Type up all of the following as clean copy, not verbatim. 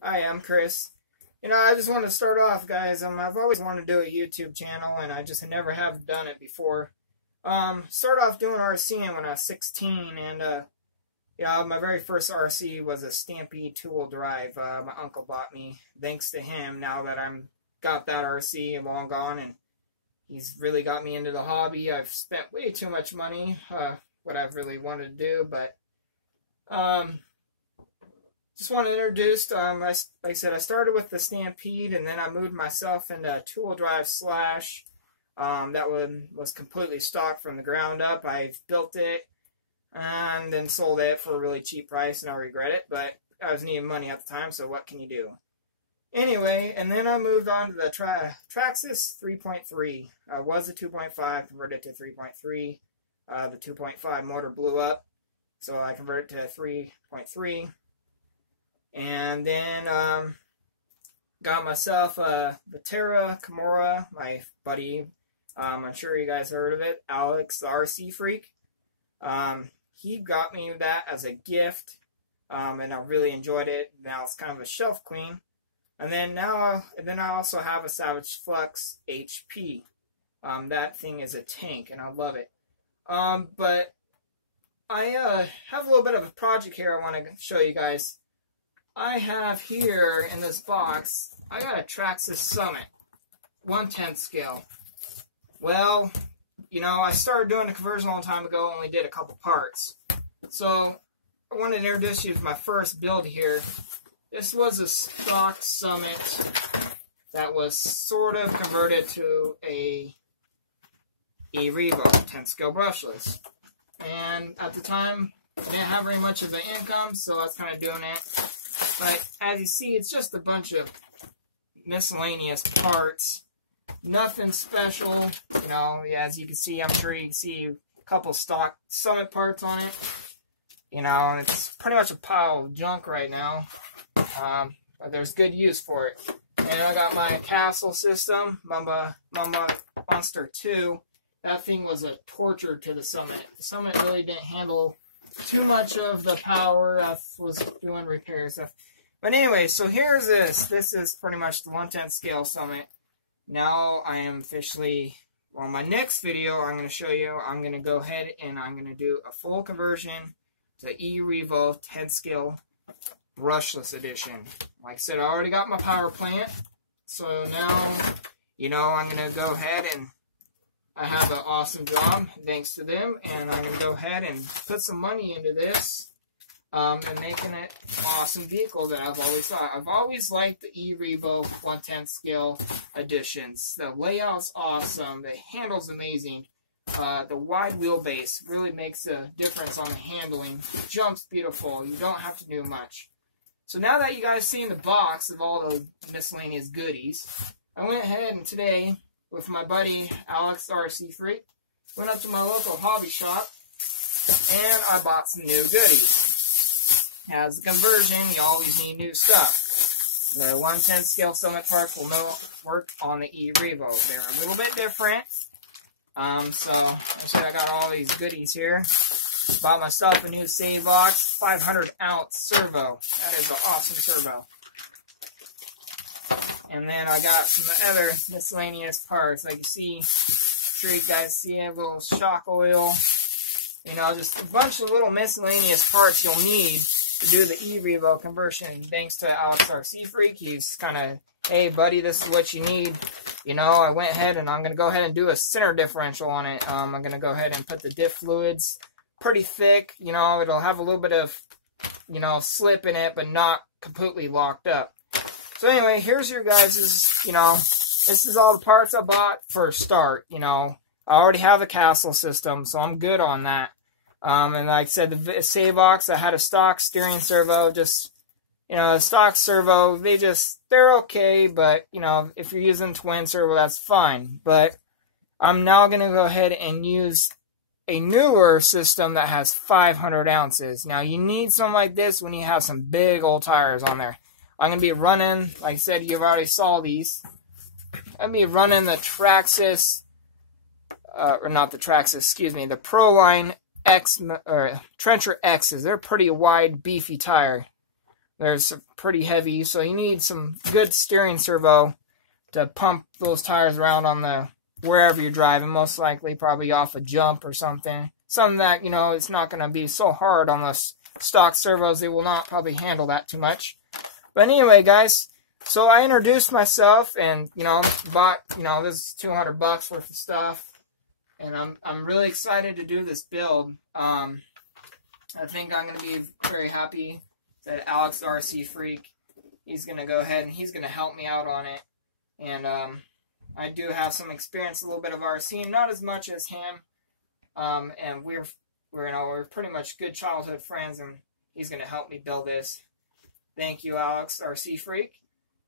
Hi, I'm Chris. I just want to start off, guys. I've always wanted to do a YouTube channel, and I just never have done it before. Started off doing RCing when I was 16, and my very first RC was a Stampede two-wheel drive. My uncle bought me. Thanks to him, now that got that RC long gone, and he's really got me into the hobby. I've spent way too much money, what I've really wanted to do, but just want to introduce, like I said, I started with the Stampede, and then I moved myself into two-wheel drive Slash. That one was completely stock from the ground up. I built it and then sold it for a really cheap price, and I regret it, but I was needing money at the time, so what can you do? Anyway, and then I moved on to the Traxxas 3.3. Was a 2.5, converted to 3.3. The 2.5 motor blew up, so I converted to 3.3. And then got myself the Terra Kimura, my buddy. I'm sure you guys heard of it, Alex, the RC freak. He got me that as a gift, and I really enjoyed it. Now it's kind of a shelf queen. And then I also have a Savage Flux HP. That thing is a tank, and I love it. But I have a little bit of a project here I want to show you guys. I have here in this box, I got a Traxxas Summit, 1/10 scale. Well, I started doing the conversion a long time ago, only did a couple parts. So, I wanted to introduce you to my first build here. This was a stock Summit that was sort of converted to a revo, 10 scale brushless. And at the time, I didn't have very much of an income, so I was kind of doing it. But as you see, it's just a bunch of miscellaneous parts. Nothing special. As you can see, I'm sure you can see a couple stock Summit parts on it. And it's pretty much a pile of junk right now. But there's good use for it. And I got my castle system, Mamba Monster 2. That thing was a torture to the Summit. The Summit really didn't handle too much of the power. I was doing repair stuff. But anyway, so here's this. This is pretty much the 1/10 scale Summit. Now I am officially, well, my next video I'm going to show you, I'm going to go ahead and I'm going to do a full conversion to eRevo 10 scale brushless edition. Like I said, I already got my power plant. So now, I'm going to go ahead and I have an awesome job, thanks to them, and I'm going to go ahead and put some money into this, and making it an awesome vehicle that I've always thought. I've always liked the eRevo 1/10 scale editions. The layout's awesome, the handle's amazing, the wide wheelbase really makes a difference on the handling. The jump's beautiful, you don't have to do much. So now that you guys see in the box of all the miscellaneous goodies, I went ahead and today, with my buddy Alex, the RC freak, went up to my local hobby shop, and I bought some new goodies. As a conversion, you always need new stuff. The 1/10 scale Summit parts will work on the eRevo. They're a little bit different. So I got all these goodies here. Bought myself a new save box, 500 ounce servo. That is an awesome servo. And then I got some other miscellaneous parts. Like you see, I'm sure you guys see a little shock oil. Just a bunch of little miscellaneous parts you'll need to do the eRevo conversion. Thanks to Alex RC Freak. He's kind of, hey buddy, this is what you need. I went ahead and I'm going to go ahead and do a center differential on it. I'm going to go ahead and put the diff fluids pretty thick. It'll have a little bit of, slip in it, but not completely locked up. So anyway, here's your guys', this is all the parts I bought for a start. I already have a castle system, so I'm good on that. And like I said, the save box, I had a stock steering servo, just, the stock servo, they're okay, but, if you're using twin servo, that's fine. But I'm now going to go ahead and use a newer system that has 500 ounces. Now, you need something like this when you have some big old tires on there. I'm going to be running, like I said, you've already saw these. I'm going to be running the Traxxas, or not the Traxxas, excuse me, the Proline X, or Trencher X's. They're a pretty wide, beefy tire. There's pretty heavy, so you need some good steering servo to pump those tires around on the wherever you're driving, most likely probably off a jump or something. Something that, you know, it's not going to be so hard on the stock servos. They will not probably handle that too much. But anyway, guys, so I introduced myself and, you know, bought, you know, this is $200 worth of stuff. And I'm really excited to do this build. I think I'm going to be very happy that Alex, the RC Freak, he's going to go ahead and he's going to help me out on it. And I do have some experience, a little bit of RC, not as much as him. And we're pretty much good childhood friends, and he's going to help me build this. Thank you, Alex, RC Freak.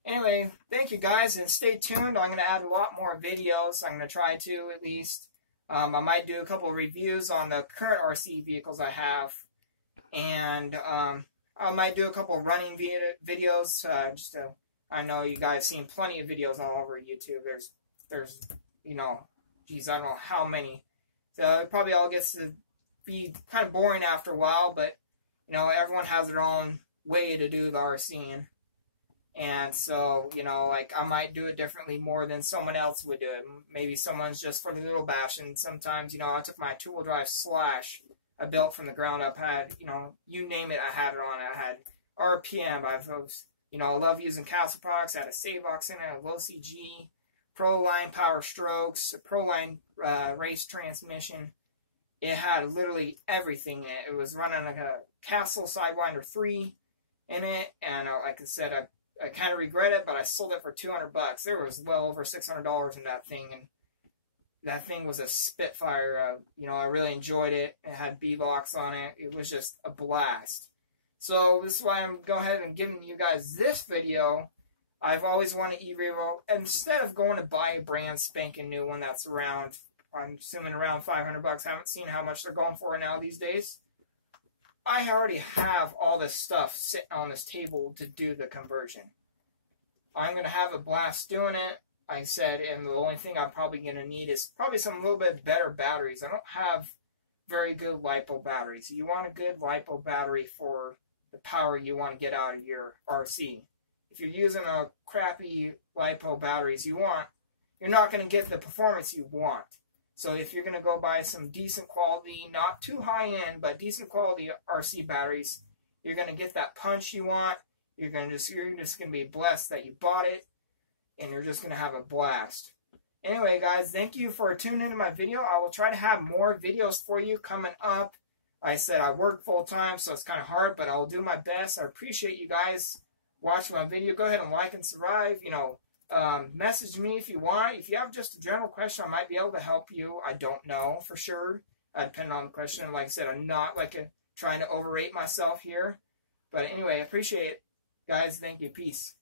Anyway, thank you guys, and stay tuned. I'm going to add a lot more videos. I'm going to try to, at least. I might do a couple of reviews on the current RC vehicles I have. And I might do a couple of running videos. I know you guys seen plenty of videos all over YouTube. There's, you know, geez, I don't know how many. So it probably all gets to be kind of boring after a while, but, you know, everyone has their own way to do the RCing. And so, you know, like, I might do it differently more than someone else would do it. Maybe someone's just for the little bash, and sometimes, you know, I took my two-wheel drive Slash I built from the ground up, had, you know, you name it, I had it on it. I had RPM, you know, I love using Castle products. I had a Savox in it, a low CG, Proline Power Strokes, a Proline race transmission. It had literally everything in it. It was running like a Castle Sidewinder 3 in it, and like I said, I kind of regret it, but I sold it for $200. There was well over $600 in that thing, and that thing was a Spitfire. You know, I really enjoyed it. It had B-locks on it. It was just a blast. So this is why I'm going ahead and giving you guys this video. I've always wanted e-revo. Instead of going to buy a brand spanking new one that's around, I'm assuming around $500. I haven't seen how much they're going for now these days. I already have all this stuff sitting on this table to do the conversion. I'm going to have a blast doing it. Like I said, and the only thing I'm probably going to need is probably some little bit better batteries. I don't have very good LiPo batteries. You want a good LiPo battery for the power you want to get out of your RC. If you're using a crappy LiPo batteries you're not going to get the performance you want. So if you're going to go buy some decent quality, not too high end, but decent quality RC batteries, you're going to get that punch you want. You're just going to be blessed that you bought it, and you're just going to have a blast. Anyway, guys, thank you for tuning into my video. I will try to have more videos for you coming up. Like I said, I work full-time, so it's kind of hard, but I'll do my best. I appreciate you guys watching my video. Go ahead and like and subscribe. You know, message me if you want. If you have just a general question, I might be able to help you. I don't know for sure, depending on the question. Like I said, I'm not trying to overrate myself here. But anyway, I appreciate it. Guys, thank you. Peace.